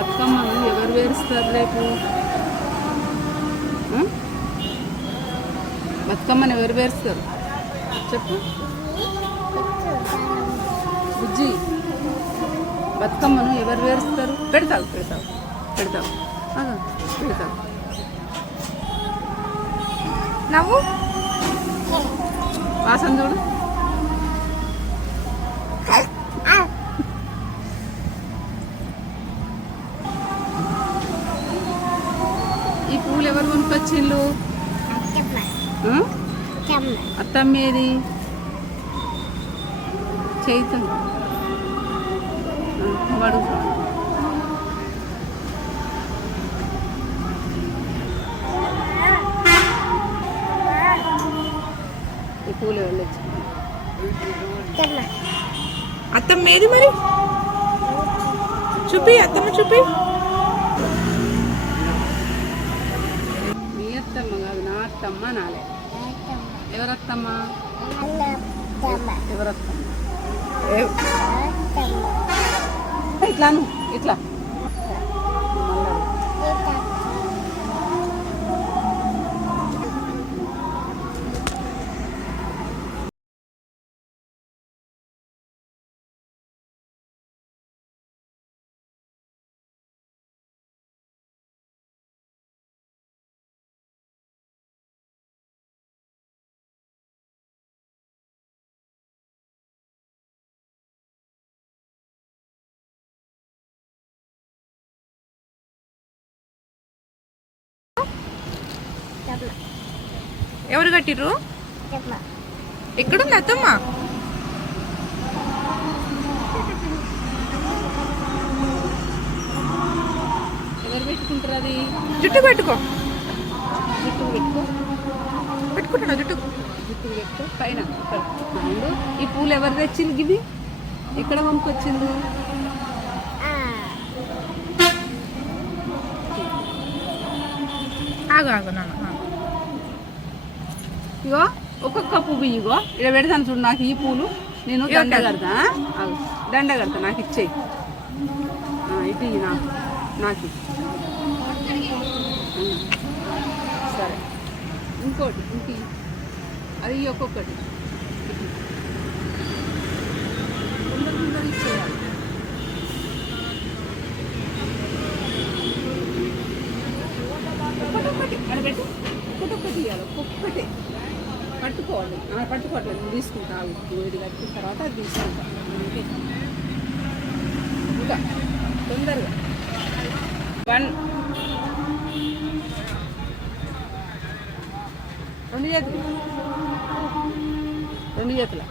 బతుకమ్మను ఎవరు వేరుస్తారు రేపు? బతుకమ్మను ఎవరు వేరుస్తారు చెప్పు బుజ్జి. బతుకమ్మను ఎవరు వేరుస్తారు? పెడతావు పెడతావు పెడతావు పెడతావు. నవ్వు వాసన చూడు. ఈ పూలు ఎవరు కొనుక్కొచ్చిండ్రు? అత్తమ్మేది? చైతం వాడు. ఈ పూలు వెళ్ళొచ్చు. అత్తమ్మ ఏది మరి? చూపి అత్తమ్మ చూపి. మీ అత్తమ్మ కాదు, నా అత్తమ్మ నాలే. ఎవరత్తమ్మ? ఎవరత్తమ్మ? ఇట్లాను ఇట్లా ఎవరు కట్టిర్రు? ఎక్కడుంది అత్తమ్మ? ఎవరు పెట్టుకుంటారు అది? జుట్టు పెట్టుకో. జుట్టు పెట్టుకో. పెట్టుకుంటున్నా జుట్టు. జుట్టు పెట్టుకో పైన. ఈ పూలు ఎవరు తెచ్చింది? గివి ఎక్కడ కొనుక్కొచ్చింది? ఆగు ఆగు నాన్న. ఇగో ఒక్కొక్క పువ్వు ఇగో ఇక్కడ పెడతాను చూడు. నాకు ఈ పూలు నేను దండ కడతా. దండ కడతా, నాకు ఇచ్చేయి. ఇటు నాకు నాకు సరే. ఇంకోటి ఇంటి అది ఒక్కొక్కటి తొందర ఇచ్చేయాలి. ఒక్కొక్కటి అడగట్టు. ఒక్కొక్కటి ఇవ్వాలి. ఒక్కొక్కటి పట్టుకోవాలి. పట్టుకోవట్లేదు, నువ్వు తీసుకుంటావు. ఇది కట్టిన తర్వాత అది తీసుకుంటా. ఇంకా తొందరగా 1 2 చేతులు 2 చేతుల